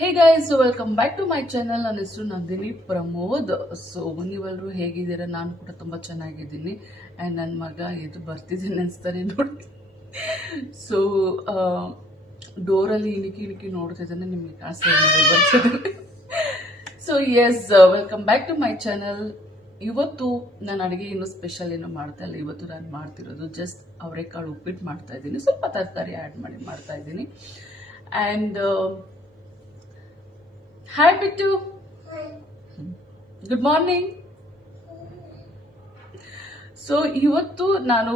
Hey guys welcome back to my channel ನನ್ನ ಹೆಸರು Nandini Pramod. So ನೀವೆಲ್ಲರೂ ಹೇಗಿದ್ದೀರಾ? ನಾನು ಕೂಡ ತುಂಬ ಚೆನ್ನಾಗಿದ್ದೀನಿ. ಆ್ಯಂಡ್ ನನ್ನ ಮಗ ಇದು ಬರ್ತಿದ್ದೀನಿ ಅನಿಸ್ತಾರೆ ನೋಡಿ. ಸೊ ಡೋರಲ್ಲಿ ಇಣಿಕಿ ಇಣಿಕಿ ನೋಡ್ತಿದ್ದಾನೆ ನಿಮಗೆ ಕಾಣಿಸ್ತಾ so yes welcome back to my channel ಇವತ್ತು ನಾನು ಅಡುಗೆ ಏನು ಸ್ಪೆಷಲ್ ಏನೂ ಮಾಡ್ತಾ ಇಲ್ಲ. ಇವತ್ತು ನಾನು ಮಾಡ್ತಿರೋದು ಜಸ್ಟ್ ಅವರೆಕಾಳು ಉಪ್ಪಿಟ್ಟು ಮಾಡ್ತಾ ಇದ್ದೀನಿ. ಸ್ವಲ್ಪ ತರಕಾರಿ ಆ್ಯಡ್ ಮಾಡಿ ಮಾಡ್ತಾ ಇದ್ದೀನಿ. ಆ್ಯಂಡ್ ಹಾಯ್ ಬಿಟ್ಟು ಗುಡ್ ಮಾರ್ನಿಂಗ್ ಸೊ ಇವತ್ತು ನಾನು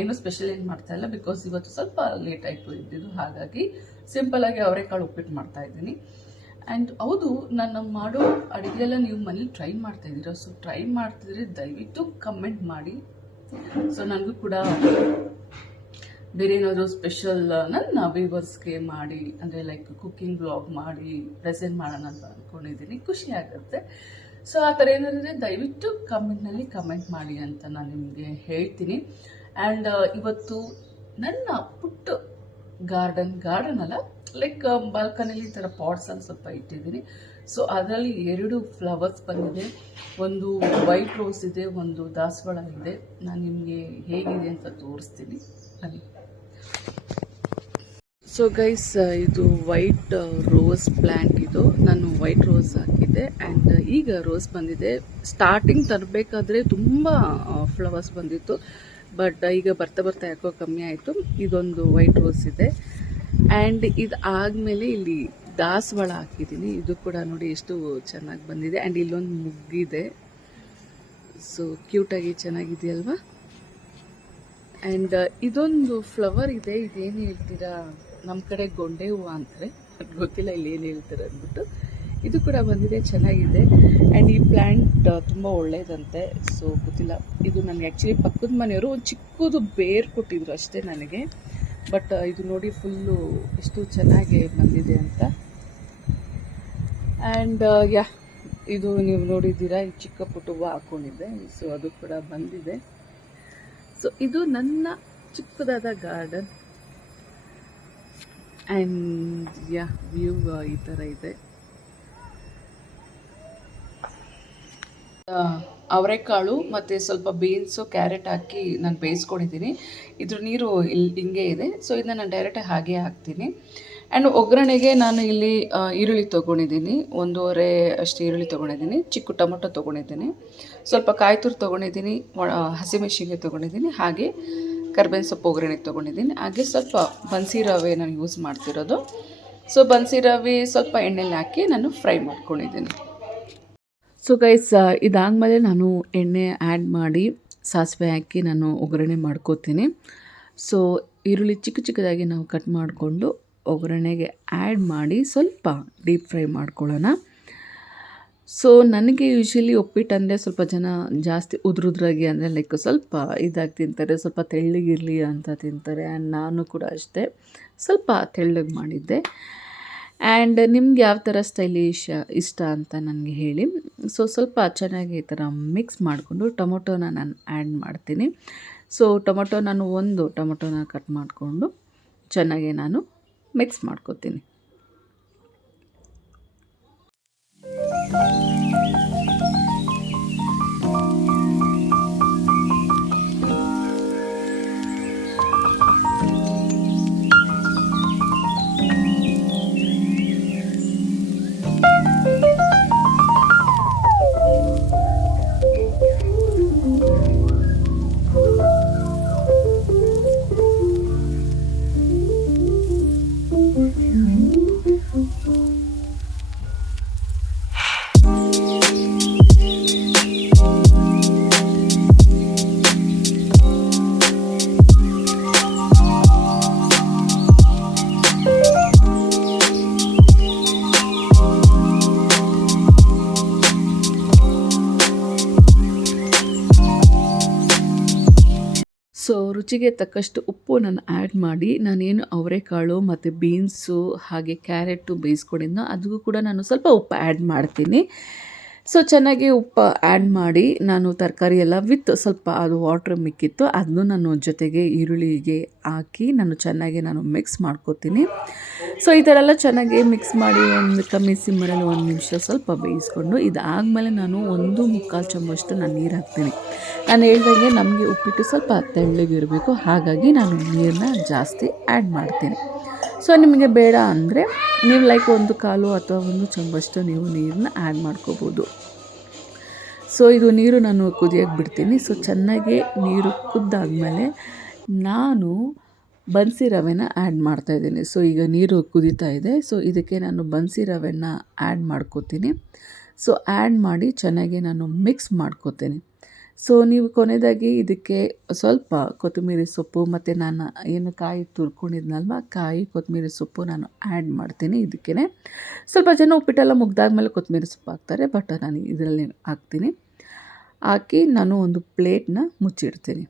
ಏನು ಸ್ಪೆಷಲ್ ಏನು ಮಾಡ್ತಾ ಇಲ್ಲ ಬಿಕಾಸ್ ಇವತ್ತು ಸ್ವಲ್ಪ ಲೇಟ್ ಆಯಿತು ಇದ್ದಿದ್ದು, ಹಾಗಾಗಿ ಸಿಂಪಲ್ ಆಗಿ ಅವರೆಕಾಳು ಉಪ್ಪಿಟ್ಟು ಮಾಡ್ತಾ ಇದ್ದೀನಿ. ಆ್ಯಂಡ್ ಹೌದು, ನಾನು ಮಾಡೋ ಅಡುಗೆಯೆಲ್ಲ ನೀವು ಮನೇಲಿ ಟ್ರೈ ಮಾಡ್ತಾ ಇದ್ದೀರಾ? ಸೊ ಟ್ರೈ ಮಾಡ್ತಿದ್ರೆ ದಯವಿಟ್ಟು ಕಮೆಂಟ್ ಮಾಡಿ. ಸೊ ನನಗೂ ಕೂಡ ಬೇರೆ ಏನಾದರೂ ಸ್ಪೆಷಲ್ ನನ್ನ ವ್ಯೂವರ್ಸ್ಗೆ ಮಾಡಿ, ಅಂದರೆ ಲೈಕ್ ಕುಕ್ಕಿಂಗ್ ಬ್ಲಾಗ್ ಮಾಡಿ ಪ್ರೆಸೆಂಟ್ ಮಾಡೋಣ ಅಂತ ಅಂದ್ಕೊಂಡಿದ್ದೀನಿ ಖುಷಿ ಆಗುತ್ತೆ. ಸೊ ಆ ಥರ ಏನಾದ್ರೆ ದಯವಿಟ್ಟು ಕಮೆಂಟ್ನಲ್ಲಿ ಕಮೆಂಟ್ ಮಾಡಿ ಅಂತ ನಾನು ನಿಮಗೆ ಹೇಳ್ತೀನಿ. ಆ್ಯಂಡ್ ಇವತ್ತು ನನ್ನ ಪುಟ್ಟ ಗಾರ್ಡನ್ ಗಾರ್ಡನ್ ಅಲ್ಲ ಲೈಕ್ ಬಾಲ್ಕನಿಲಿ ಈ ಥರ ಪಾಟ್ಸಲ್ಲಿ ಸ್ವಲ್ಪ ಇಟ್ಟಿದ್ದೀನಿ. ಸೊ ಅದರಲ್ಲಿ ಎರಡು ಫ್ಲವರ್ಸ್ ಬಂದಿದೆ. ಒಂದು ವೈಟ್ ರೋಸ್ ಇದೆ, ಒಂದು ದಾಸವಾಳ ಇದೆ. ನಾನು ನಿಮಗೆ ಹೇಗಿದೆ ಅಂತ ತೋರಿಸ್ತೀನಿ. ಬನ್ನಿ. ಸೊ ಗೈಸ್ ಇದು ವೈಟ್ ರೋಸ್ ಪ್ಲ್ಯಾಂಟ್ ಇದು. ನಾನು ವೈಟ್ ರೋಸ್ ಹಾಕಿದ್ದೆ ಆ್ಯಂಡ್ ಈಗ ರೋಸ್ ಬಂದಿದೆ. ಸ್ಟಾರ್ಟಿಂಗ್ ತರಬೇಕಾದ್ರೆ ತುಂಬ ಫ್ಲವರ್ಸ್ ಬಂದಿತ್ತು. ಬಟ್ ಈಗ ಬರ್ತಾ ಬರ್ತಾ ಯಾಕೋ ಕಮ್ಮಿ ಆಯಿತು. ಇದೊಂದು ವೈಟ್ ರೋಸ್ ಇದೆ. ಆ್ಯಂಡ್ ಇದು ಆದಮೇಲೆ ಇಲ್ಲಿ ದಾಸವಾಳ ಹಾಕಿದ್ದೀನಿ. ಇದು ಕೂಡ ನೋಡಿ ಎಷ್ಟು ಚೆನ್ನಾಗಿ ಬಂದಿದೆ. ಆ್ಯಂಡ್ ಇಲ್ಲೊಂದು ಮುಗ್ಗಿದೆ. ಸೊ ಕ್ಯೂಟಾಗಿ ಚೆನ್ನಾಗಿದೆಯಲ್ವಾ? ಆ್ಯಂಡ್ ಇದೊಂದು ಫ್ಲವರ್ ಇದೆ. ಇದೇನು ಹೇಳ್ತೀರಾ? ನಮ್ಮ ಕಡೆ ಗೊಂಡೆ ಹೂವು ಅಂತಾರೆ. ಗೊತ್ತಿಲ್ಲ ಇಲ್ಲಿ ಏನು ಹೇಳ್ತಾರೆ ಅಂದ್ಬಿಟ್ಟು. ಇದು ಕೂಡ ಬಂದಿದೆ, ಚೆನ್ನಾಗಿದೆ. ಆ್ಯಂಡ್ ಈ ಪ್ಲ್ಯಾಂಟ್ ತುಂಬ ಒಳ್ಳೆಯದಂತೆ ಸೊ ಗೊತ್ತಿಲ್ಲ. ಇದು ನನಗೆ ಆ್ಯಕ್ಚುಲಿ ಪಕ್ಕದ ಮನೆಯವರು ಒಂದು ಚಿಕ್ಕದು ಬೇರ್ ಕೊಟ್ಟಿದ್ರು ಅಷ್ಟೇ ನನಗೆ. ಬಟ್ ಇದು ನೋಡಿ ಫುಲ್ಲು ಎಷ್ಟು ಚೆನ್ನಾಗಿ ಬಂದಿದೆ ಅಂತ. ಆ್ಯಂಡ್ ಯಾ, ಇದು ನೀವು ನೋಡಿದ್ದೀರಾ, ಈ ಚಿಕ್ಕ ಪುಟ್ಟ ಹೂವು ಹಾಕೊಂಡಿದ್ದೆ. ಸೊ ಅದು ಕೂಡ ಬಂದಿದೆ. ಸೊ ಇದು ನನ್ನ ಚಿಕ್ಕದಾದ ಗಾರ್ಡನ್ ಆ್ಯಂಡ್ ಯಾ ವ್ಯೂ ಈ ಥರ ಇದೆ. ಅವರೆಕಾಳು ಮತ್ತು ಸ್ವಲ್ಪ ಬೀನ್ಸು ಕ್ಯಾರೆಟ್ ಹಾಕಿ ನಾನು ಬೇಯಿಸ್ಕೊಂಡಿದ್ದೀನಿ. ಇದ್ರ ನೀರು ಇಲ್ಲಿ ಹಿಂಗೆ ಇದೆ. ಸೊ ಇದನ್ನ ನಾನು ಡೈರೆಕ್ಟಾಗಿ ಹಾಗೆ ಹಾಕ್ತೀನಿ. ಆ್ಯಂಡ್ ಒಗ್ಗರಣೆಗೆ ನಾನು ಇಲ್ಲಿ ಈರುಳ್ಳಿ ತೊಗೊಂಡಿದ್ದೀನಿ. ಒಂದೂವರೆ ಅಷ್ಟು ಈರುಳ್ಳಿ ತೊಗೊಂಡಿದ್ದೀನಿ. ಚಿಕ್ಕ ಟೊಮೊಟೊ ತೊಗೊಂಡಿದ್ದೀನಿ. ಸ್ವಲ್ಪ ಕಾಯಿ ತುರಿ ತೊಗೊಂಡಿದ್ದೀನಿ ಒಣ ಹಸಿಮೆಣಸಿನ್ಕಾಯಿ ತೊಗೊಂಡಿದ್ದೀನಿ. ಹಾಗೆ ಕರ್ಬೇವಿನ ಸೊಪ್ಪು ಒಗ್ಗರಣೆಗೆ ತೊಗೊಂಡಿದ್ದೀನಿ. ಹಾಗೆ ಸ್ವಲ್ಪ ಬನ್ಸಿ ರವೆ ನಾನು ಯೂಸ್ ಮಾಡ್ತಿರೋದು. ಸೊ ಬನ್ಸಿ ರವೆ ಸ್ವಲ್ಪ ಎಣ್ಣೆಲಿ ಹಾಕಿ ನಾನು ಫ್ರೈ ಮಾಡ್ಕೊಂಡಿದ್ದೀನಿ. ಸೊ ಗೈಸ್ ಇದಾದಮೇಲೆ ನಾನು ಎಣ್ಣೆ ಆ್ಯಡ್ ಮಾಡಿ ಸಾಸಿವೆ ಹಾಕಿ ನಾನು ಒಗ್ಗರಣೆ ಮಾಡ್ಕೋತೀನಿ. ಸೊ ಈರುಳ್ಳಿ ಚಿಕ್ಕ ಚಿಕ್ಕದಾಗಿ ನಾವು ಕಟ್ ಮಾಡಿಕೊಂಡು ಒಗ್ಗರಣೆಗೆ ಆ್ಯಡ್ ಮಾಡಿ ಸ್ವಲ್ಪ ಡೀಪ್ ಫ್ರೈ ಮಾಡ್ಕೊಳ್ಳೋಣ. ಸೊ ನನಗೆ ಯೂಶ್ವಲಿ ಉಪ್ಪಿಟ್ಟು ಅಂದರೆ ಸ್ವಲ್ಪ ಜನ ಜಾಸ್ತಿ ಉದ್ರುದ್ರಾಗಿ ಅಂದರೆ ಲೈಕ್ ಸ್ವಲ್ಪ ಇದಾಗಿ ತಿಂತಾರೆ, ಸ್ವಲ್ಪ ತೆಳ್ಳಗಿರಲಿ ಅಂತ ತಿಂತಾರೆ. ಆ್ಯಂಡ್ ನಾನು ಕೂಡ ಅಷ್ಟೇ ಸ್ವಲ್ಪ ತೆಳ್ಳಗೆ ಮಾಡಿದ್ದೆ. ಆ್ಯಂಡ್ ನಿಮ್ಗೆ ಯಾವ ಥರ ಸ್ಟೈಲಿಶ್ ಇಷ್ಟ ಅಂತ ನನಗೆ ಹೇಳಿ. ಸೊ ಸ್ವಲ್ಪ ಚೆನ್ನಾಗಿ ಈ ಥರ ಮಿಕ್ಸ್ ಮಾಡಿಕೊಂಡು ಟೊಮೊಟೊನ ನಾನು ಆ್ಯಡ್ ಮಾಡ್ತೀನಿ. ಸೊ ಟೊಮೊಟೊ ನಾನು ಒಂದು ಟೊಮೊಟೊನ ಕಟ್ ಮಾಡಿಕೊಂಡು ಚೆನ್ನಾಗಿ ನಾನು ಮಿಕ್ಸ್ ಮಾಡ್ಕೊತೀನಿ. ಸೊ ರುಚಿಗೆ ತಕ್ಕಷ್ಟು ಉಪ್ಪು ನಾನು ಆ್ಯಡ್ ಮಾಡಿ, ನಾನೇನು ಅವರೆಕಾಳು ಮತ್ತು ಬೀನ್ಸು ಹಾಗೆ ಕ್ಯಾರೆಟು ಬೇಯಿಸ್ಕೊಂಡಿದ್ನೋ ಅದಕ್ಕೂ ಕೂಡ ನಾನು ಸ್ವಲ್ಪ ಉಪ್ಪು ಆ್ಯಡ್ ಮಾಡ್ತೀನಿ. ಸೊ ಚೆನ್ನಾಗಿ ಉಪ್ಪು ಆ್ಯಡ್ ಮಾಡಿ ನಾನು ತರಕಾರಿ ಎಲ್ಲ ವಿತ್ ಸ್ವಲ್ಪ ಅದು ವಾಟ್ರ್ ಮಿಕ್ಕಿತ್ತು. ಅದನ್ನು ನಾನು ಜೊತೆಗೆ ಈರುಳ್ಳಿಗೆ ಹಾಕಿ ನಾನು ಚೆನ್ನಾಗಿ ನಾನು ಮಿಕ್ಸ್ ಮಾಡ್ಕೋತೀನಿ. ಸೊ ಈ ಥರ ಎಲ್ಲ ಚೆನ್ನಾಗಿ ಮಿಕ್ಸ್ ಮಾಡಿ ಒಂದು ಕಮ್ಮಿ ಸಿಮ್ಮರಲ್ಲಿ ಒಂದು ನಿಮಿಷ ಸ್ವಲ್ಪ ಬೇಯಿಸ್ಕೊಂಡು ಇದಾದಮೇಲೆ ನಾನು ಒಂದು ಮುಕ್ಕಾಲು ಚಮಚಷ್ಟು ನಾನು ನೀರು ಹಾಕ್ತೀನಿ. ನಾನು ಹೇಳ್ದಂಗೆ ನಮಗೆ ಉಪ್ಪಿಟ್ಟು ಸ್ವಲ್ಪ ತೆಳ್ಳಗಿರಬೇಕು. ಹಾಗಾಗಿ ನಾನು ನೀರನ್ನ ಜಾಸ್ತಿ ಆ್ಯಡ್ ಮಾಡ್ತೀನಿ. ಸೊ ನಿಮಗೆ ಬೇಡ ಅಂದರೆ ನೀವು ಲೈಕ್ ಒಂದು ಕಾಲು ಅಥವಾ ಒಂದು ಚಮಚಷ್ಟು ನೀವು ನೀರನ್ನ ಆ್ಯಡ್ ಮಾಡ್ಕೋಬೋದು. ಸೊ ಇದು ನೀರು ನಾನು ಕುದಿಯೋಕ್ಕೆ ಬಿಡ್ತೀನಿ. ಸೊ ಚೆನ್ನಾಗಿ ನೀರು ಕುದ್ದಾದಮೇಲೆ ನಾನು ಬನ್ಸಿ ರವೆನ ಆ್ಯಡ್ ಮಾಡ್ತಾಯಿದ್ದೀನಿ ಸೊ ಈಗ ನೀರು ಕುದೀತಾ ಇದೆ. ಸೊ ಇದಕ್ಕೆ ನಾನು ಬನ್ಸಿ ರವೆನ ಆ್ಯಡ್ ಮಾಡ್ಕೋತೀನಿ. ಸೊ ಆ್ಯಡ್ ಮಾಡಿ ಚೆನ್ನಾಗಿ ನಾನು ಮಿಕ್ಸ್ ಮಾಡ್ಕೋತೀನಿ. ಸೊ ನೀವು ಕೊನೆಯದಾಗಿ ಇದಕ್ಕೆ ಸ್ವಲ್ಪ ಕೊತ್ತಂಬರಿ ಸೊಪ್ಪು ಮತ್ತು ನಾನು ಏನು ಕಾಯಿ ತುರ್ಕೊಂಡಿದ್ನಲ್ವ, ಕಾಯಿ ಕೊತ್ತಂಬರಿ ಸೊಪ್ಪು ನಾನು ಆ್ಯಡ್ ಮಾಡ್ತೀನಿ ಇದಕ್ಕೇ ಸ್ವಲ್ಪ ಜನ ಉಪ್ಪಿಟ್ಟೆಲ್ಲ ಮುಗ್ದಾದ್ಮೇಲೆ ಕೊತ್ತಂಬರಿ ಸೊಪ್ಪು ಹಾಕ್ತಾರೆ ಬಟ್ ನಾನು ಇದರಲ್ಲಿ ಹಾಕ್ತೀನಿ. ಹಾಕಿ ನಾನು ಒಂದು ಪ್ಲೇಟ್ನ ಮುಚ್ಚಿಡ್ತೀನಿ.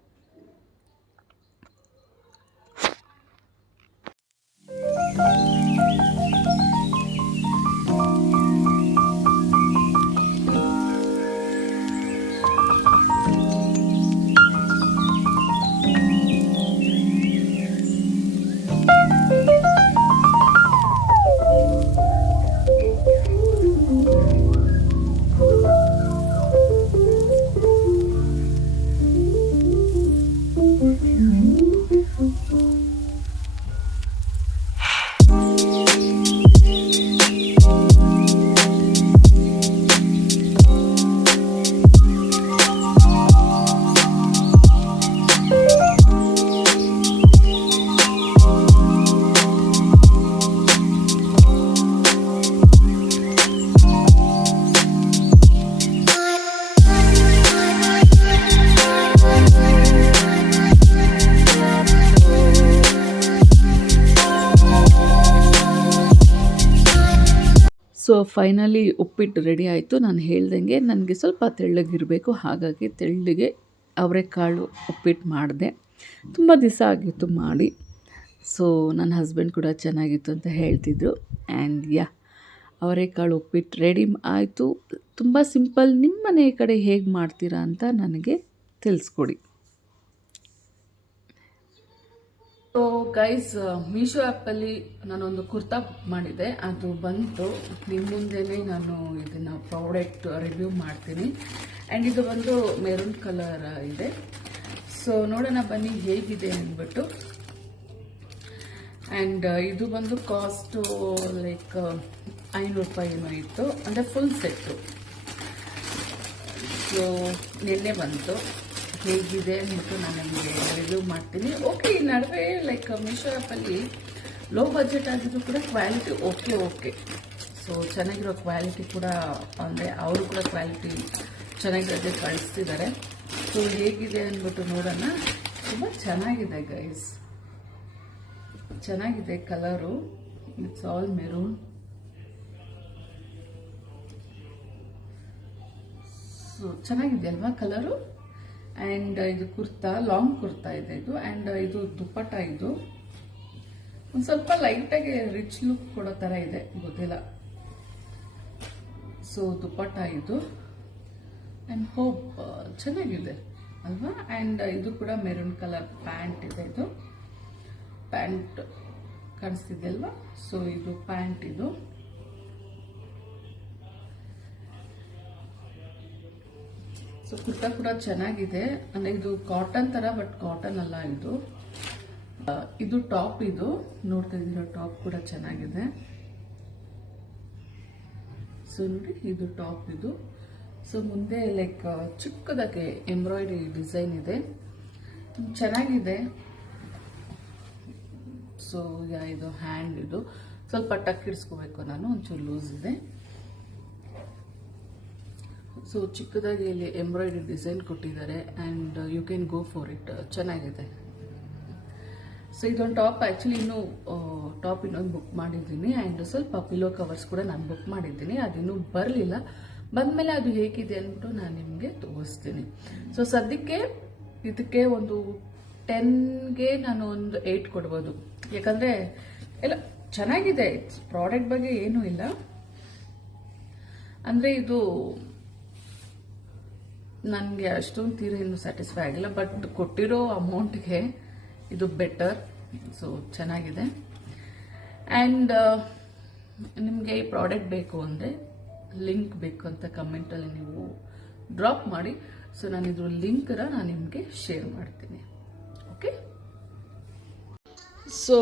ಸೊ ಫೈನಲಿ ಉಪ್ಪಿಟ್ಟು ರೆಡಿ ಆಯಿತು. ನಾನು ಹೇಳ್ದಂಗೆ ನನಗೆ ಸ್ವಲ್ಪ ತೆಳ್ಳಗಿರಬೇಕು. ಹಾಗಾಗಿ ತೆಳ್ಳಗೆ ಅವರೆಕಾಳು ಉಪ್ಪಿಟ್ಟು ಮಾಡಿದೆ. ತುಂಬ ದಿವಸ ಆಗಿತ್ತು ಮಾಡಿ. ಸೊ ನನ್ನ ಹಸ್ಬೆಂಡ್ ಕೂಡ ಚೆನ್ನಾಗಿತ್ತು ಅಂತ ಹೇಳ್ತಿದ್ರು. ಆ್ಯಂಡ್ ಯಾ, ಅವರೆಕಾಳು ಉಪ್ಪಿಟ್ಟು ರೆಡಿ ಆಯಿತು. ತುಂಬ ಸಿಂಪಲ್, ನಿಮ್ಮ ಮನೆ ಕಡೆ ಹೇಗೆ ಮಾಡ್ತೀರಾ ಅಂತ ನನಗೆ ತಿಳಿಸ್ಕೊಡಿ. ಸೊ ಗೈಸ್ ಮೀಶೋ ಆ್ಯಪಲ್ಲಿ ನಾನೊಂದು ಕುರ್ತಾ ಬುಕ್ ಮಾಡಿದ್ದೆ. ಅದು ಬಂತು. ನಿಮ್ಮ ಮುಂದೆನೇ ನಾನು ಇದನ್ನು ಪ್ರಾಡಕ್ಟ್ ರಿವ್ಯೂ ಮಾಡ್ತೀನಿ. ಆ್ಯಂಡ್ ಇದು ಬಂದು ಮೆರೂನ್ ಕಲರ್ ಇದೆ. ಸೊ ನೋಡೋಣ ಬನ್ನಿ ಹೇಗಿದೆ ಅಂದ್ಬಿಟ್ಟು. ಆ್ಯಂಡ್ ಇದು ಬಂದು ಕಾಸ್ಟು ಲೈಕ್ ಐನೂರು ರೂಪಾಯಿ ಏನೋ ಇತ್ತು. ಅಂದರೆ ಫುಲ್ ಸೆಟ್ಟು ಸೊ ನಿನ್ನೆ ಬಂತು. ಹೇಗಿದೆ ಅಂದ್ಬಿಟ್ಟು ನಾನು ನಿಮಗೆ ರಿವ್ಯೂ ಮಾಡ್ತೀನಿ. ಓಕೆ ಈ ನಡುವೆ ಲೈಕ್ ಮೀಶೋ ಆ್ಯಪಲ್ಲಿ ಲೋ ಬಜೆಟ್ ಆಗಿದ್ರು ಕೂಡ ಕ್ವಾಲಿಟಿ ಓಕೆ ಓಕೆ ಸೊ ಚೆನ್ನಾಗಿರೋ ಕ್ವಾಲಿಟಿ ಕೂಡ, ಅಂದರೆ ಅವರು ಕೂಡ ಕ್ವಾಲಿಟಿ ಚೆನ್ನಾಗಿರೋದೇ ಕಳಿಸ್ತಿದ್ದಾರೆ. ಸೊ ಹೇಗಿದೆ ಅಂದ್ಬಿಟ್ಟು ನೋಡೋಣ. ತುಂಬ ಚೆನ್ನಾಗಿದೆ ಗೈಸ್ ಚೆನ್ನಾಗಿದೆ colour it's all maroon so ಚೆನ್ನಾಗಿದೆ ಅಲ್ವಾ ಕಲರು ಆ್ಯಂಡ್ ಇದು ಕುರ್ತಾ ಲಾಂಗ್ ಕುರ್ತಾ ಇದೆ ಇದು. ಆ್ಯಂಡ್ ಇದು ದುಪ್ಪಟ ಇದು. ಒಂದು ಸ್ವಲ್ಪ ಲೈಟಾಗಿ ರಿಚ್ ಲುಕ್ ಕೊಡೋ ಥರ ಇದೆ, ಗೊತ್ತಿಲ್ಲ. ಸೊ ದುಪ್ಪಟ್ಟ ಇದು. ಆ್ಯಂಡ್ ಹೋಪ್ ಚೆನ್ನಾಗಿದೆ, ಅಲ್ವಾ? ಆ್ಯಂಡ್ ಇದು ಕೂಡ ಮೆರೂನ್ ಕಲರ್ ಪ್ಯಾಂಟ್ ಇದೆ ಇದು. ಪ್ಯಾಂಟ್ ಕಾಣಿಸ್ತಿದೆ ಅಲ್ವಾ? ಸೊ ಇದು ಪ್ಯಾಂಟ್ ಇದು. ಸೊ ಕುರ್ತಾ ಕೂಡ ಚೆನ್ನಾಗಿದೆ. ಅಂದರೆ ಇದು ಕಾಟನ್ ಥರ ಬಟ್ ಕಾಟನ್ ಅಲ್ಲ ಇದು. ಇದು ಟಾಪ್ ಇದು. ನೋಡ್ತಾ ಇದ್ದೀರ ಟಾಪ್ ಕೂಡ ಚೆನ್ನಾಗಿದೆ. ಸೊ ನೋಡಿ, ಇದು ಟಾಪ್ ಇದು. ಸೊ ಮುಂದೆ ಲೈಕ್ ಚಿಕ್ಕದಕ್ಕೆ ಎಂಬ್ರಾಯ್ಡ್ರಿ ಡಿಸೈನ್ ಇದೆ. ಚೆನ್ನಾಗಿದೆ. ಸೊ ಇದು ಹ್ಯಾಂಡ್ ಇದು. ಸ್ವಲ್ಪ ಟಕ್ ಇಡ್ಸ್ಕೋಬೇಕು ನಾನು, ಒಂಚೂರು ಲೂಸ್ ಇದೆ. ಸೊ ಚಿಕ್ಕದಾಗಿ ಇಲ್ಲಿ ಎಂಬ್ರಾಯ್ಡ್ರಿ ಡಿಸೈನ್ ಕೊಟ್ಟಿದ್ದಾರೆ and you can go for it ಚೆನ್ನಾಗಿದೆ. ಸೊ ಇದೊಂದು ಟಾಪ್ ಆ್ಯಕ್ಚುಲಿ ಇನ್ನೂ ಟಾಪ್ ಇನ್ನೊಂದು ಬುಕ್ ಮಾಡಿದ್ದೀನಿ ಆ್ಯಂಡ್ ಸ್ವಲ್ಪ ಪಿಲೋ ಕವರ್ಸ್ ಕೂಡ ನಾನು ಬುಕ್ ಮಾಡಿದ್ದೀನಿ. ಅದಿನ್ನೂ ಬರಲಿಲ್ಲ. ಬಂದಮೇಲೆ ಅದು ಹೇಗಿದೆ ಅಂದ್ಬಿಟ್ಟು ನಾನು ನಿಮಗೆ ತೋರಿಸ್ತೀನಿ. ಸೊ ಸದ್ಯಕ್ಕೆ ಇದಕ್ಕೆ ಒಂದು ಟೆನ್ಗೆ ನಾನು ಒಂದು ಏಯ್ಟ್ ಕೊಡ್ಬೋದು. ಯಾಕಂದರೆ, ಎಲ್ಲ ಚೆನ್ನಾಗಿದೆ. ಪ್ರಾಡಕ್ಟ್ ಬಗ್ಗೆ ಏನೂ ಇಲ್ಲ. ಅಂದರೆ ಇದು ನನಗೆ ಅಷ್ಟೊಂದು ತೀರ ಇನ್ನೂ ಸ್ಯಾಟಿಸ್ಫೈ ಆಗಿಲ್ಲ ಬಟ್ ಕೊಟ್ಟಿರೋ ಅಮೌಂಟ್ಗೆ ಇದು ಬೆಟರ್ ಸೊ ಚೆನ್ನಾಗಿದೆ. ಆ್ಯಂಡ್ ನಿಮಗೆ ಈ ಪ್ರಾಡಕ್ಟ್ ಬೇಕು ಅಂದರೆ ಲಿಂಕ್ ಬೇಕು ಅಂತ ಕಮೆಂಟಲ್ಲಿ ನೀವು ಡ್ರಾಪ್ ಮಾಡಿ. ಸೊ ನಾನು ಇದ್ರ ಲಿಂಕ್ನ ನಾನು ನಿಮಗೆ ಶೇರ್ ಮಾಡ್ತೀನಿ. ಓಕೆ ಸೊ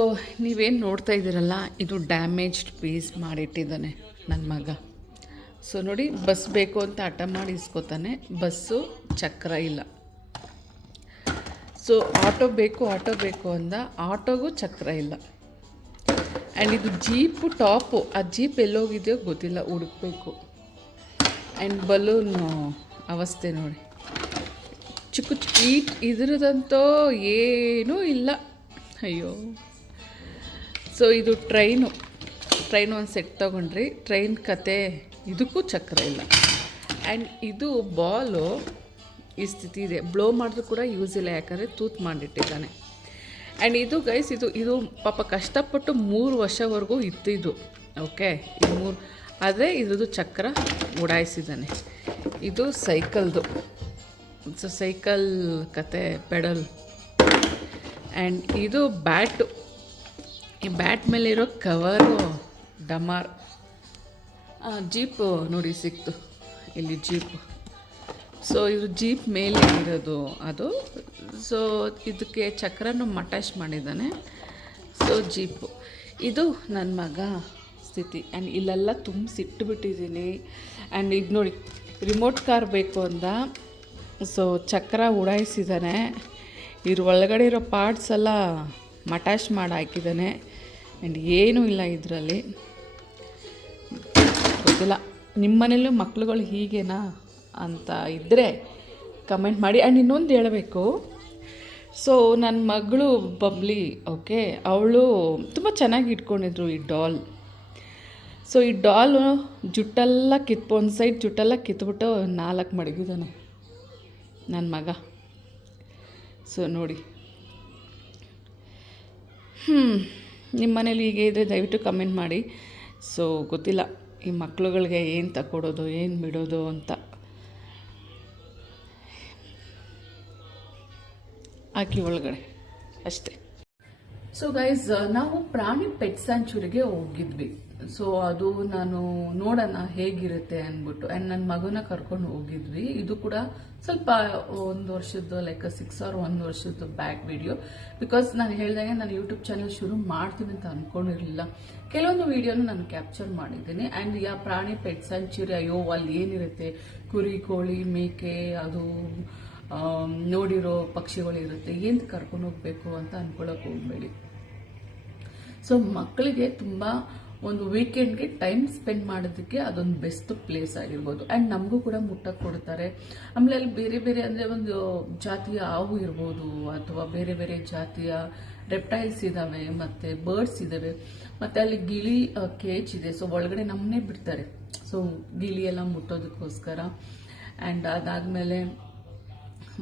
ನೀವೇನು ನೋಡ್ತಾ ಇದ್ದೀರಲ್ಲ, ಇದು ಡ್ಯಾಮೇಜ್ಡ್ ಪೀಸ್ ಮಾಡಿಟ್ಟಿದ್ದಾನೆ ನನ್ನ ಮಗ. ಸೊ ನೋಡಿ, ಬಸ್ ಬೇಕು ಅಂತ ಹಠ ಮಾಡಿ ಇಸ್ಕೊತಾನೆ. ಬಸ್ಸು ಚಕ್ರ ಇಲ್ಲ. ಸೊ ಆಟೋ ಬೇಕು ಆಟೋ ಬೇಕು ಅಂದ ಆಟೋಗೂ ಚಕ್ರ ಇಲ್ಲ. ಆ್ಯಂಡ್ ಇದು ಜೀಪು ಟಾಪು ಆ ಜೀಪ್ ಎಲ್ಲೋಗಿದೆಯೋ ಗೊತ್ತಿಲ್ಲ, ಹುಡುಕ್ಬೇಕು. ಆ್ಯಂಡ್ ಬಲೂನು ಅವಸ್ಥೆ ನೋಡಿ. ಚಿಕ್ಕ ಈ ಇದ್ರದಂತೂ ಏನೂ ಇಲ್ಲ. ಅಯ್ಯೋ. ಸೊ ಇದು ಟ್ರೈನು. ಟ್ರೈನ್ ಒಂದು ಸೆಟ್ ತೊಗೊಂಡ್ರಿ. ಟ್ರೈನ್ ಕತೆ ಇದಕ್ಕೂ ಚಕ್ರ ಇಲ್ಲ. ಆ್ಯಂಡ್ ಇದು ಬಾಲು ಈ ಸ್ಥಿತಿ ಇದೆ. ಬ್ಲೋ ಮಾಡಿದ್ರು ಕೂಡ ಯೂಸ್ ಇಲ್ಲ, ಯಾಕಂದರೆ ತೂತ್ ಮಾಡಿಟ್ಟಿದ್ದಾನೆ. ಆ್ಯಂಡ್ ಇದು ಗೈಸ್ ಇದು ಇದು ಪಾಪ ಕಷ್ಟಪಟ್ಟು ಮೂರು ವರ್ಷವರೆಗೂ ಇತ್ತು ಇದು ಓಕೆ ಇದು ಮೂರು, ಆದರೆ ಇದ್ರದ್ದು ಚಕ್ರ ಉಡಾಯಿಸಿದ್ದಾನೆ. ಇದು ಸೈಕಲ್ದು ಸೊ ಸೈಕಲ್ ಕತೆ, ಪೆಡಲ್. ಆ್ಯಂಡ್ ಇದು ಬ್ಯಾಟು ಈ ಬ್ಯಾಟ್ ಮೇಲಿರೋ ಕವರು ಡಮಾರ್. ಜೀಪು ನೋಡಿ ಸಿಕ್ತು. ಇಲ್ಲಿ ಜೀಪ್. ಸೊ ಇದು ಜೀಪ್ ಮೇಲೆ ಇರೋದು ಅದು. ಸೊ ಇದಕ್ಕೆ ಚಕ್ರನೂ ಅಟ್ಯಾಚ್ ಮಾಡಿದ್ದಾನೆ. So jeep. ಇದು ನನ್ನ ಮಗ ಸ್ಥಿತಿ. ಆ್ಯಂಡ್ ಇಲ್ಲೆಲ್ಲ ತುಂಬಿಸಿಟ್ಟುಬಿಟ್ಟಿದ್ದೀನಿ ಆ್ಯಂಡ್ ಇದು ನೋಡಿ ರಿಮೋಟ್ ಕಾರ್ ಬೇಕು ಅಂದ ಸೊ ಚಕ್ರ ಉಡಾಯಿಸಿದ್ದಾನೆ. ಇದ್ರ ಒಳಗಡೆ ಇರೋ ಪಾರ್ಟ್ಸ್ ಎಲ್ಲ ಮಟಾಶ್ ಮಾಡಿ ಹಾಕಿದ್ದಾನೆ. ಆ್ಯಂಡ್ ಏನೂ ಇಲ್ಲ ಇದರಲ್ಲಿ. ಗೊತ್ತಿಲ್ಲ ನಿಮ್ಮ ಮನೇಲೂ ಮಕ್ಳುಗಳು ಹೀಗೇನಾ ಅಂತ ಇದ್ದರೆ ಕಮೆಂಟ್ ಮಾಡಿ. ಆ್ಯಂಡ್ ಇನ್ನೊಂದು ಹೇಳಬೇಕು. ಸೊ ನನ್ನ ಮಗಳು ಬಬ್ಲಿ ಓಕೆ ಅವಳು ತುಂಬ ಚೆನ್ನಾಗಿ ಇಟ್ಕೊಂಡಿದ್ರು ಈ ಡಾಲ್ ಸೊ ಈ ಡಾಲ್ ಜುಟ್ಟೆಲ್ಲ ಕಿತ್ತು ಒಂದು ಸೈಡ್ ಜುಟ್ಟೆಲ್ಲ ಕಿತ್ಬಿಟ್ಟು ನಾಲ್ಕು ಮಡಗಿದ್ದಾನೆ ನನ್ನ ಮಗ. ಸೊ ನೋಡಿ. ಹ್ಞೂ ನಿಮ್ಮ ಮನೇಲಿ ಹೀಗೆ ಇದ್ದರೆ ದಯವಿಟ್ಟು ಕಮೆಂಟ್ ಮಾಡಿ. ಸೊ ಗೊತ್ತಿಲ್ಲ. ಈ ಮಕ್ಳುಗಳಿಗೆ ಏನು ತಗೊಡೋದು ಏನು ಬಿಡೋದು ಅಂತ. ಹಾಕಿ ಒಳಗಡೆ, ಅಷ್ಟೇ. ಸೊ ಗೈಸ್ ನಾವು ಪ್ರಾಣಿ ಪೆಟ್ ಸ್ಯಾಂಚುರಿಗೆ ಹೋಗಿದ್ವಿ. ಸೊ ಅದು ನಾನು ನೋಡೋಣ ಹೇಗಿರುತ್ತೆ ಅಂದ್ಬಿಟ್ಟು. ಆ್ಯಂಡ್ ನನ್ನ ಮಗನ ಕರ್ಕೊಂಡು ಹೋಗಿದ್ವಿ. ಇದು ಕೂಡ ಸ್ವಲ್ಪ ಒಂದು ವರ್ಷದ್ದು ಲೈಕ್ ಸಿಕ್ಸ್ ಆರ್ ಒಂದು ವರ್ಷದ್ದು ಬ್ಯಾಕ್ ವಿಡಿಯೋ ಬಿಕಾಸ್ ನಾನು ಹೇಳಿದಾಗ ನಾನು ಯೂಟ್ಯೂಬ್ ಚಾನಲ್ ಶುರು ಮಾಡ್ತೀನಿ ಅಂತ ಅಂದ್ಕೊಂಡಿರಲಿಲ್ಲ ಕೆಲವೊಂದು ವಿಡಿಯೋನ ನಾನು ಕ್ಯಾಪ್ಚರ್ ಮಾಡಿದ್ದೀನಿ. ಆ್ಯಂಡ್ ಯಾ ಪ್ರಾಣಿ ಪೆಟ್ ಸ್ಯಾಂಚುರಿ ಅಯ್ಯೋ, ಅಲ್ಲಿ ಏನಿರುತ್ತೆ? ಕುರಿ, ಕೋಳಿ, ಮೇಕೆ, ಅದು ನೋಡಿರೋ ಪಕ್ಷಿಗಳಿರುತ್ತೆ. ಏನು ಕರ್ಕೊಂಡು ಹೋಗ್ಬೇಕು ಅಂತ ಅನ್ಕೊಳಕ್ ಹೋಗ್ಬೇಡಿ. ಸೊ ಮಕ್ಕಳಿಗೆ ತುಂಬ ಒಂದು ವೀಕೆಂಡ್ಗೆ ಟೈಮ್ ಸ್ಪೆಂಡ್ ಮಾಡೋದಕ್ಕೆ ಅದೊಂದು ಬೆಸ್ಟ್ ಪ್ಲೇಸ್ ಆಗಿರ್ಬೋದು. ಆ್ಯಂಡ್ ನಮಗೂ ಕೂಡ ಮುಟ್ಟಕ್ಕೆ ಕೊಡ್ತಾರೆ. ಆಮೇಲೆ ಅಲ್ಲಿ ಬೇರೆ ಬೇರೆ ಅಂದರೆ ಒಂದು ಜಾತಿಯ ಹಾವು ಇರ್ಬೋದು, ಅಥವಾ ಬೇರೆ ಬೇರೆ ಜಾತಿಯ ರೆಪ್ಟೈಲ್ಸ್ ಇದ್ದಾವೆ ಮತ್ತು ಬರ್ಡ್ಸ್ ಇದ್ದಾವೆ ಮತ್ತು ಅಲ್ಲಿ ಗಿಳಿ ಕೇಜ್ ಇದೆ. ಸೊ ಒಳಗಡೆ ನಮ್ಮನ್ನೇ ಬಿಡ್ತಾರೆ. ಸೊ ಗಿಳಿ ಎಲ್ಲ ಮುಟ್ಟೋದಕ್ಕೋಸ್ಕರ. ಆ್ಯಂಡ್ ಅದಾದಮೇಲೆ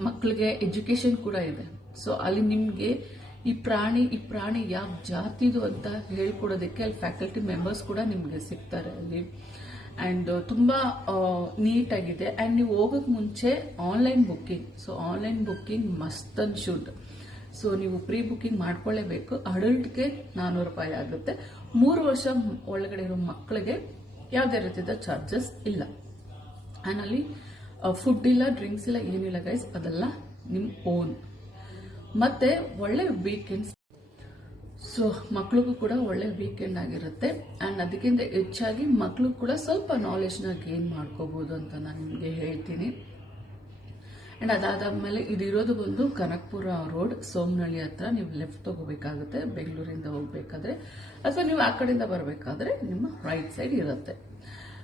ಮಕ್ಕಳಿಗೆ ಎಜುಕೇಶನ್ ಕೂಡ ಇದೆ. ಸೊ ಅಲ್ಲಿ ನಿಮಗೆ ಈ ಪ್ರಾಣಿ ಈ ಪ್ರಾಣಿ ಯಾವ ಜಾತಿದು ಅಂತ ಹೇಳ್ಕೊಡೋದಕ್ಕೆ ಅಲ್ಲಿ ಫ್ಯಾಕಲ್ಟಿ ಮೆಂಬರ್ಸ್ ಕೂಡ ನಿಮಗೆ ಸಿಗ್ತಾರೆ ಅಲ್ಲಿ. ಆ್ಯಂಡ್ ತುಂಬ ನೀಟಾಗಿದೆ. ಆ್ಯಂಡ್ ನೀವು ಹೋಗೋಕ್ಕೆ ಮುಂಚೆ online booking so online booking must and should so ನೀವು ಪ್ರೀ ಬುಕ್ಕಿಂಗ್ ಮಾಡ್ಕೊಳ್ಳೇಬೇಕು. ಅಡಲ್ಟ್ಗೆ ನಾನ್ನೂರು ರೂಪಾಯಿ ಆಗುತ್ತೆ. ಮೂರು ವರ್ಷ ಒಳಗಡೆ ಇರೋ ಮಕ್ಕಳಿಗೆ ಯಾವುದೇ ರೀತಿಯ ಚಾರ್ಜಸ್ ಇಲ್ಲ. ಆ್ಯಂಡ್ ಅಲ್ಲಿ ಫುಡ್ ಇಲ್ಲ ಡ್ರಿಂಕ್ಸ್ ಇಲ್ಲ, ಏನಿಲ್ಲ ಗೈಸ್ ಅದೆಲ್ಲ ನಿಮ್ಮ ಓನ್ ಮತ್ತೆ ಒಳ್ಳೆ ವೀಕೆಂಡ್ಸ್ ಸೊ ಮಕ್ಳಿಗೂ ಕೂಡ ಒಳ್ಳೆ ವೀಕೆಂಡ್ ಆಗಿರುತ್ತೆ. ಅಂಡ್ ಅದಕ್ಕಿಂತ ಹೆಚ್ಚಾಗಿ ಮಕ್ಳು ಕೂಡ ಸ್ವಲ್ಪ ನಾಲೆಜ್ನ ಗೇನ್ ಮಾಡ್ಕೋಬಹುದು ಅಂತ ನಾನು ನಿಮಗೆ ಹೇಳ್ತೀನಿ. ಅಂಡ್ ಅದಾದ್ಮೇಲೆ ಇದಿರೋದು ಬಂದು ಕನಕ್ಪುರ ರೋಡ್ ಸೋಮನಹಳ್ಳಿ ಹತ್ರ ನೀವು ಲೆಫ್ಟ್ ತಗೋಬೇಕಾಗುತ್ತೆ ಬೆಂಗಳೂರಿಂದ ಹೋಗ್ಬೇಕಾದ್ರೆ, ಅಥವಾ ನೀವು ಆ ಕಡೆಯಿಂದ ಬರಬೇಕಾದ್ರೆ ನಿಮ್ಮ ರೈಟ್ ಸೈಡ್ ಇರುತ್ತೆ.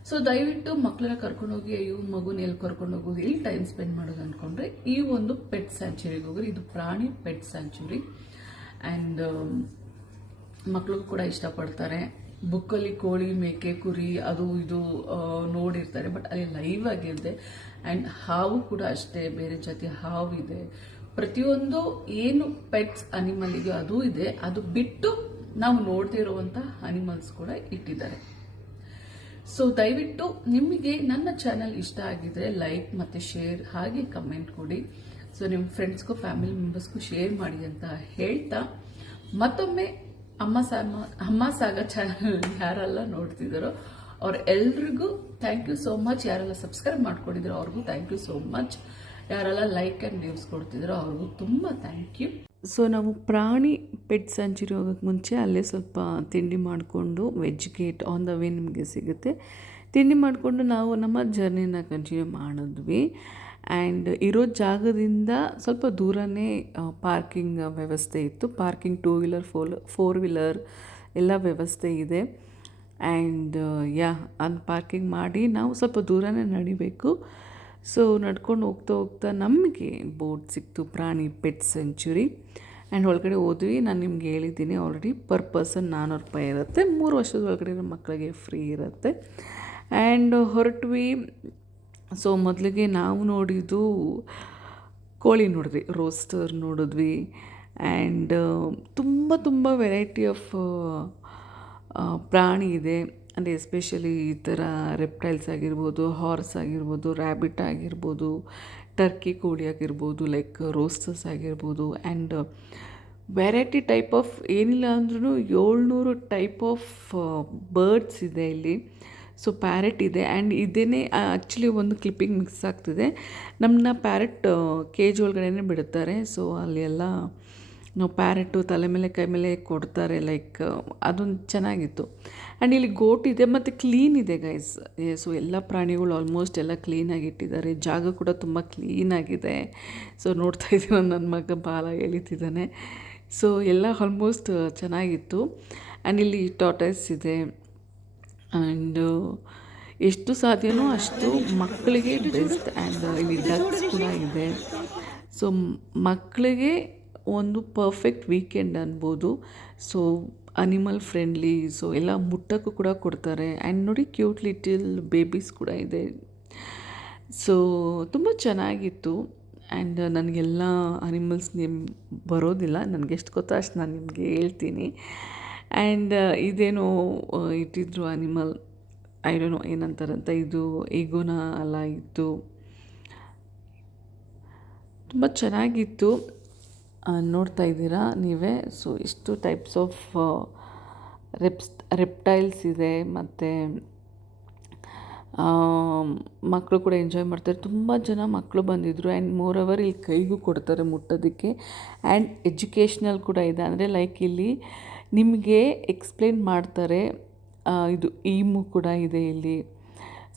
ಸೊ ದಯವಿಟ್ಟು ಮಕ್ಕಳನ್ನ ಕರ್ಕೊಂಡು ಹೋಗಿ, ಅಯ್ಯೋ, ಮಗುನ ಎಲ್ಲಿ ಕರ್ಕೊಂಡು ಹೋಗೋದು, ಎಲ್ಲಿ ಟೈಮ್ ಸ್ಪೆಂಡ್ ಮಾಡೋದು ಅನ್ಕೊಂಡ್ರೆ, ಈ ಒಂದು ಪೆಟ್ ಸ್ಯಾಂಚುರಿಗೆ ಹೋಗ್ರಿ. ಇದು ಪ್ರಾಣಿ ಪೆಟ್ ಸ್ಯಾಂಚುರಿ ಆ್ಯಂಡ್ ಮಕ್ಕಳಿಗೂ ಕೂಡ ಇಷ್ಟಪಡ್ತಾರೆ. ಬುಕ್ಕಲ್ಲಿ ಕೋಳಿ ಮೇಕೆ, ಕುರಿ, ಅದು ಇದು ನೋಡಿರ್ತಾರೆ ಬಟ್ ಅಲ್ಲಿ ಲೈವ್ ಆಗಿರುತ್ತೆ ಆ್ಯಂಡ್ ಹಾವು ಕೂಡ ಅಷ್ಟೇ, ಬೇರೆ ಜಾತಿ ಹಾವು ಇದೆ. ಪ್ರತಿಯೊಂದು ಏನು ಪೆಟ್ಸ್ ಅನಿಮಲ್ ಇದೆಯೋ, ಅದು ಇದೆ. ಅದು ಬಿಟ್ಟು ನಾವು ಇರುವಂಥ ಅನಿಮಲ್ಸ್ ಕೂಡ ಇಟ್ಟಿದ್ದಾರೆ. ಸೊ ದಯವಿಟ್ಟು ನಿಮಗೆ ನನ್ನ ಚಾನಲ್ ಇಷ್ಟ ಆಗಿದ್ರೆ ಲೈಕ್ ಮತ್ತೆ ಶೇರ್ ಹಾಗೆ ಕಮೆಂಟ್ ಕೊಡಿ. ಸೊ ನಿಮ್ಮ ಫ್ರೆಂಡ್ಸ್ಗೂ ಫ್ಯಾಮಿಲಿ ಮೆಂಬರ್ಸ್ಗೂ ಶೇರ್ ಮಾಡಿ ಅಂತ ಹೇಳ್ತಾ, ಮತ್ತೊಮ್ಮೆ ಅಮ್ಮ ಸಾಮ, ಅಮ್ಮ ಸಾಗ ಚಾನಲ್ ಯಾರೆಲ್ಲ ನೋಡ್ತಿದ್ದಾರೋ ಅವ್ರ ಎಲ್ರಿಗೂ ಥ್ಯಾಂಕ್ ಯು ಸೋ ಮಚ್ ಯಾರೆಲ್ಲ ಸಬ್ಸ್ಕ್ರೈಬ್ ಮಾಡ್ಕೊಂಡಿದ್ರು ಅವ್ರಿಗೂ ಥ್ಯಾಂಕ್ ಯು ಸೋ ಮಚ್ ಯಾರೆಲ್ಲ ಲೈಕ್ ಆ್ಯಂಡ್ ನ್ಯೂಸ್ ಕೊಡ್ತಿದ್ರು ಅವ್ರಿಗೂ ತುಂಬ ಥ್ಯಾಂಕ್ ಯು ಸೊ ನಾವು ಪ್ರಾಣಿ ಪೆಟ್ ಸಂಚುರಿ ಹೋಗೋಕ್ಕೆ ಮುಂಚೆ ಅಲ್ಲೇ ಸ್ವಲ್ಪ ತಿಂಡಿ ಮಾಡಿಕೊಂಡು veg gate on the way ನಿಮಗೆ ಸಿಗುತ್ತೆ. ತಿಂಡಿ ಮಾಡಿಕೊಂಡು ನಾವು ನಮ್ಮ ಜರ್ನಿನ ಕಂಟಿನ್ಯೂ ಮಾಡಿದ್ವಿ. ಆ್ಯಂಡ್ ಇರೋ ಜಾಗದಿಂದ ಸ್ವಲ್ಪ ದೂರನೇ ಪಾರ್ಕಿಂಗ್ ವ್ಯವಸ್ಥೆ ಇತ್ತು. Parking two wheeler pole four wheeler ಎಲ್ಲ ವ್ಯವಸ್ಥೆ ಇದೆ. ಆ್ಯಂಡ್ ಯಾ ಅದು ಪಾರ್ಕಿಂಗ್ ಮಾಡಿ ನಾವು ಸ್ವಲ್ಪ ದೂರನೇ ನಡಿಬೇಕು. ಸೊ ನಡ್ಕೊಂಡು ಹೋಗ್ತಾ ಹೋಗ್ತಾ ನಮಗೆ ಬೋಟ್ ಸಿಕ್ತು, ಪ್ರಾಣಿ ಪೆಟ್ ಸೆಂಚುರಿ ಆ್ಯಂಡ್ ಒಳಗಡೆ ಹೋದ್ವಿ, ನಾನು ನಿಮ್ಗೆ ಹೇಳಿದ್ದೀನಿ ಆಲ್ರೆಡಿ ಪರ್ ಪರ್ಸನ್ ನಾನ್ನೂರು ರೂಪಾಯಿ ಇರುತ್ತೆ. ಮೂರು ವರ್ಷದ ಒಳಗಡೆ ನಮ್ಮ ಮಕ್ಕಳಿಗೆ ಫ್ರೀ ಇರುತ್ತೆ. ಆ್ಯಂಡ್ ಹೊರಟ್ವಿ ಸೊ ಮೊದಲಿಗೆ ನಾವು ನೋಡಿದ್ದು ಕೋಳಿ ನೋಡಿದ್ವಿ ರೋಸ್ಟರ್ ನೋಡಿದ್ವಿ. ಆ್ಯಂಡ್ ತುಂಬ ತುಂಬ ವೆರೈಟಿ ಆಫ್ ಪ್ರಾಣಿ ಇದೆ. ಅಂದರೆ ಎಸ್ಪೆಷಲಿ ಈ ಥರ ರೆಪ್ಟೈಲ್ಸ್ ಆಗಿರ್ಬೋದು ಹಾರ್ಸ್ ಆಗಿರ್ಬೋದು ರ್ಯಾಬಿಟ್ ಆಗಿರ್ಬೋದು ಟರ್ಕಿ ಕೋಳಿ ಆಗಿರ್ಬೋದು ಲೈಕ್ ರೋಸ್ಟರ್ಸ್ ಆಗಿರ್ಬೋದು ಆ್ಯಂಡ್ ವೆರೈಟಿ ಟೈಪ್ ಆಫ್ ಏನಿಲ್ಲ ಅಂದ್ರೂ ಏಳ್ನೂರು ಟೈಪ್ ಆಫ್ ಬರ್ಡ್ಸ್ ಇದೆ ಇಲ್ಲಿ. ಸೊ ಪ್ಯಾರೆಟ್ ಇದೆ ಆ್ಯಂಡ್ ಇದೇ ಆ್ಯಕ್ಚುಲಿ ಒಂದು ಕ್ಲಿಪ್ಪಿಂಗ್ ಮಿಕ್ಸ್ ಆಗ್ತಿದೆ. ನಮ್ಮನ್ನ ಪ್ಯಾರೆಟ್ ಕೇಜ್ ಒಳಗಡೆ ಬಿಡುತ್ತಾರೆ ಸೊ ಅಲ್ಲಿ ಎಲ್ಲ ನಾವು ಪ್ಯಾರೆಟು ತಲೆ ಮೇಲೆ, ಕೈ ಮೇಲೆ ಕೊಡ್ತಾರೆ ಲೈಕ್ ಅದೊಂದು ಚೆನ್ನಾಗಿತ್ತು. ಆ್ಯಂಡ್ ಇಲ್ಲಿ ಗೋಟ್ ಇದೆ ಮತ್ತು ಕ್ಲೀನ್ ಇದೆ ಗೈಸ್ ಸೊ ಎಲ್ಲ ಪ್ರಾಣಿಗಳು ಆಲ್ಮೋಸ್ಟ್ ಎಲ್ಲ ಕ್ಲೀನಾಗಿ ಇಟ್ಟಿದ್ದಾರೆ. ಜಾಗ ಕೂಡ ತುಂಬ ಕ್ಲೀನಾಗಿದೆ ಸೊ ನೋಡ್ತಾ ಇದ್ದೀನಿ ನನ್ನ ಮಗ ಬಾಲ ಎಳಿತಿದ್ದಾನೆ. ಸೊ ಎಲ್ಲ ಆಲ್ಮೋಸ್ಟ್ ಚೆನ್ನಾಗಿತ್ತು. ಆ್ಯಂಡ್ ಇಲ್ಲಿ ಟಾಟಸ್ ಇದೆ. ಆ್ಯಂಡು ಎಷ್ಟು ಸಾಧ್ಯನೋ ಅಷ್ಟು ಮಕ್ಕಳಿಗೆ ಬೆಸ್ಟ್ ಆ್ಯಂಡ್ ಇಲ್ಲಿ ಡಕ್ಸ್ ಕೂಡ ಇದೆ. ಸೊ ಮಕ್ಕಳಿಗೆ ಒಂದು ಪರ್ಫೆಕ್ಟ್ ವೀಕೆಂಡ್ ಅನ್ಬೋದು. ಸೊ ಅನಿಮಲ್ ಫ್ರೆಂಡ್ಲಿ ಸೊ ಎಲ್ಲ ಮುಟ್ಟಕ್ಕೂ ಕೂಡ ಕೊಡ್ತಾರೆ. ಆ್ಯಂಡ್ ನೋಡಿ ಕ್ಯೂಟ್ ಲಿಟಿಲ್ ಬೇಬೀಸ್ ಕೂಡ ಇದೆ. ಸೊ ತುಂಬ ಚೆನ್ನಾಗಿತ್ತು. ಆ್ಯಂಡ್ ನನಗೆಲ್ಲ ಅನಿಮಲ್ಸ್ ನೇಮ್, ಬರೋದಿಲ್ಲ. ನನಗೆ ಎಷ್ಟು ಗೊತ್ತೋ ಅಷ್ಟು ನಾನು ನಿಮಗೆ ಹೇಳ್ತೀನಿ. ಆ್ಯಂಡ್ ಇದೇನೋ, ಇಟ್ಟಿದ್ರು ಅನಿಮಲ್ ಐ ಡೋ ನೋ ಏನಂತಾರಂತ ಇದು ಈಗೋನ ಅಲ್ಲ ಇತ್ತು ತುಂಬ ಚೆನ್ನಾಗಿತ್ತು. ನೋಡ್ತಾ ಇದ್ದೀರಾ? ನೀವೇ? ಸೊ ಇಷ್ಟು ಟೈಪ್ಸ್ ಆಫ್ ರೆಪ್ಸ್ ರೆಪ್ಟೈಲ್ಸ್ ಇದೆ, ಮತ್ತು ಮಕ್ಕಳು ಕೂಡ ಎಂಜಾಯ್ ಮಾಡ್ತಾರೆ. ತುಂಬ ಜನ ಮಕ್ಕಳು ಬಂದಿದ್ದರು ಆ್ಯಂಡ್ ಮೋರ್ ಓವರ್ ಇಲ್ಲಿ ಕೈಗೂ ಕೊಡ್ತಾರೆ ಮುಟ್ಟೋದಕ್ಕೆ. ಆ್ಯಂಡ್ ಎಜುಕೇಷ್ನಲ್ ಕೂಡ ಇದೆ. ಅಂದರೆ ಲೈಕ್ ಇಲ್ಲಿ ನಿಮಗೆ ಎಕ್ಸ್ಪ್ಲೇನ್ ಮಾಡ್ತಾರೆ ಇದು ಈಮು ಕೂಡ ಇದೆ ಇಲ್ಲಿ.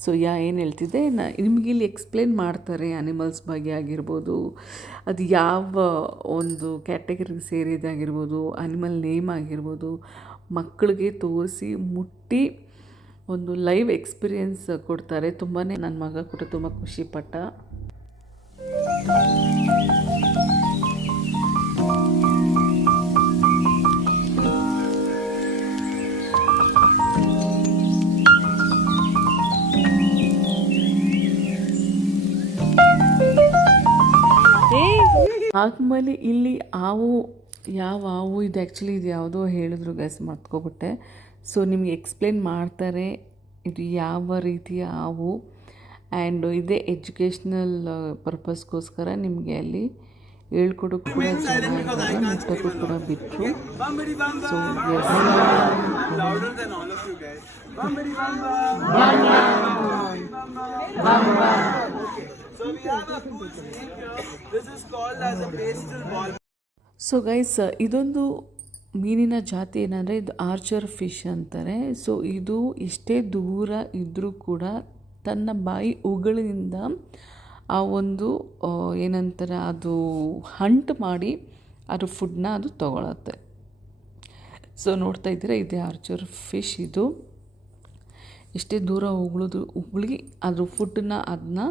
ಸೊ, ಯಾ ಏನು ಹೇಳ್ತಿದ್ದೆ? ನ, ನಿಮಗೆ ಇಲ್ಲಿ ಎಕ್ಸ್ಪ್ಲೇನ್ ಮಾಡ್ತಾರೆ ಆ್ಯನಿಮಲ್ಸ್ ಬಗ್ಗೆ ಆಗಿರ್ಬೋದು. ಅದು ಯಾವ ಒಂದು ಕ್ಯಾಟಗರಿಗೆ ಸೇರಿದೆ ಆಗಿರ್ಬೋದು ಅನಿಮಲ್ ನೇಮ್ ಆಗಿರ್ಬೋದು ಮಕ್ಕಳಿಗೆ ತೋರಿಸಿ ಮುಟ್ಟಿ ಒಂದು ಲೈವ್ ಎಕ್ಸ್ಪೀರಿಯೆನ್ಸ್ ಕೊಡ್ತಾರೆ. ತುಂಬಾ ನನ್ನ ಮಗ ಕೂಡ ತುಂಬ ಖುಷಿಪಟ್ಟ. ಆದ್ಮೇಲೆ ಇಲ್ಲಿ ಹಾವು ಯಾವ ಹಾವು ಇದು ಆ್ಯಕ್ಚುಲಿ ಇದು ಯಾವುದೋ ಹೇಳಿದ್ರು ಗ್ಯಾಸ್ ಮರ್ತ್ಕೊಬಿಟ್ಟೆ. ಸೊ ನಿಮಗೆ ಎಕ್ಸ್ಪ್ಲೇನ್ ಮಾಡ್ತಾರೆ ಇದು ಯಾವ ರೀತಿಯ ಹಾವು ಆ್ಯಂಡ್ ಇದೇ ಎಜುಕೇಷ್ನಲ್ ಪರ್ಪಸ್ಗೋಸ್ಕರ ನಿಮಗೆ ಅಲ್ಲಿ ಹೇಳ್ಕೊಡೋಕೆ ಕೂಡ ಚೆನ್ನಾಗಿ ಮುಟ್ಟಕ್ಕೂ ಕೂಡ ಬಿಟ್ಟರು ಸೊ ಸೊ ಗೈಸ್ ಇದೊಂದು ಮೀನಿನ ಜಾತಿ ಏನಂದರೆ ಇದು ಆರ್ಚರ್ ಫಿಶ್ ಅಂತಾರೆ. ಸೊ ಇದು ಎಷ್ಟೇ ದೂರ ಇದ್ದರೂ ಕೂಡ ತನ್ನ ಬಾಯಿ ಉಗಳಿಂದ ಆ ಒಂದು ಏನಂತಾರೆ, ಅದು ಹಂಟ್ ಮಾಡಿ ಅದ್ರ ಫುಡ್ನ ಅದು ತಗೊಳತ್ತೆ. ಸೊ ನೋಡ್ತಾ ಇದ್ದೀರಾ, ಇದೇ ಆರ್ಚರ್ ಫಿಶ್ ಇದು. ಎಷ್ಟೇ ದೂರ ಉಗುಳಿದ್ರು ಉಗುಳಿ ಅದ್ರ ಫುಡ್ಡನ್ನ ಅದನ್ನ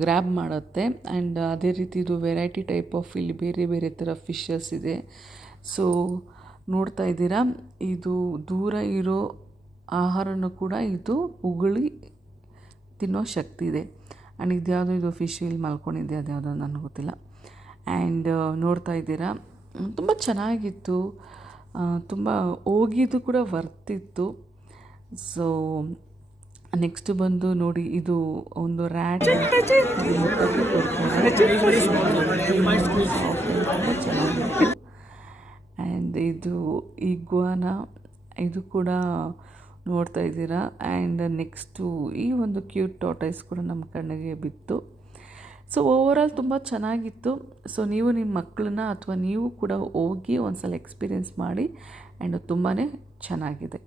ಗ್ರ್ಯಾಬ್ ಮಾಡುತ್ತೆ. ಆ್ಯಂಡ್ ಅದೇ ರೀತಿ ಇದು ವೆರೈಟಿ ಟೈಪ್ ಆಫ್ ಇಲ್ಲಿ ಬೇರೆ ಬೇರೆ ಥರ ಫಿಶಸ್ ಇದೆ. ಸೊ ನೋಡ್ತಾ ಇದ್ದೀರಾ? ಇದು ದೂರ ಇರೋ ಆಹಾರನೂ ಕೂಡ ಇದು ಉಗುಳಿ ತಿನ್ನೋ ಶಕ್ತಿ ಇದೆ. ಆ್ಯಂಡ್ ಇದ್ಯಾವುದೋ ಇದು ಫಿಶ್ ಇಲ್ಲಿ ಮಲ್ಕೊಂಡಿದೆ ಅದ್ಯಾವುದೋ ನನಗೆ ಗೊತ್ತಿಲ್ಲ. ಆ್ಯಂಡ್ ನೋಡ್ತಾ ಇದ್ದೀರಾ? ತುಂಬ ಚೆನ್ನಾಗಿತ್ತು. ತುಂಬ ಹೋಗಿದ್ದು ಕೂಡ ವರ್ತಿತ್ತು ಸೊ ನೆಕ್ಸ್ಟ್ ಬಂದು ನೋಡಿ, ಇದು ಒಂದು ರ್ಯಾಟ್ ಆ್ಯಂಡ್ ಇದು ಇಗ್ವಾನ. ಇದು ಕೂಡ ನೋಡ್ತಾ ಇದ್ದೀರಾ? ಆ್ಯಂಡ್ ನೆಕ್ಸ್ಟು ಈ ಒಂದು ಕ್ಯೂಟ್ ಟಾಟೈಸ್ ಕೂಡ ನಮ್ಮ ಕಣ್ಣಿಗೆ ಬಿತ್ತು. ಸೊ ಓವರಾಲ್ ತುಂಬ ಚೆನ್ನಾಗಿತ್ತು. ಸೊ ನೀವು ನಿಮ್ಮ ಮಕ್ಕಳನ್ನ ಅಥವಾ ನೀವು ಕೂಡ ಹೋಗಿ ಒಂದು ಸಲ ಎಕ್ಸ್ಪೀರಿಯೆನ್ಸ್ ಮಾಡಿ. ಆ್ಯಂಡ್ ತುಂಬಾ ಚೆನ್ನಾಗಿದೆ.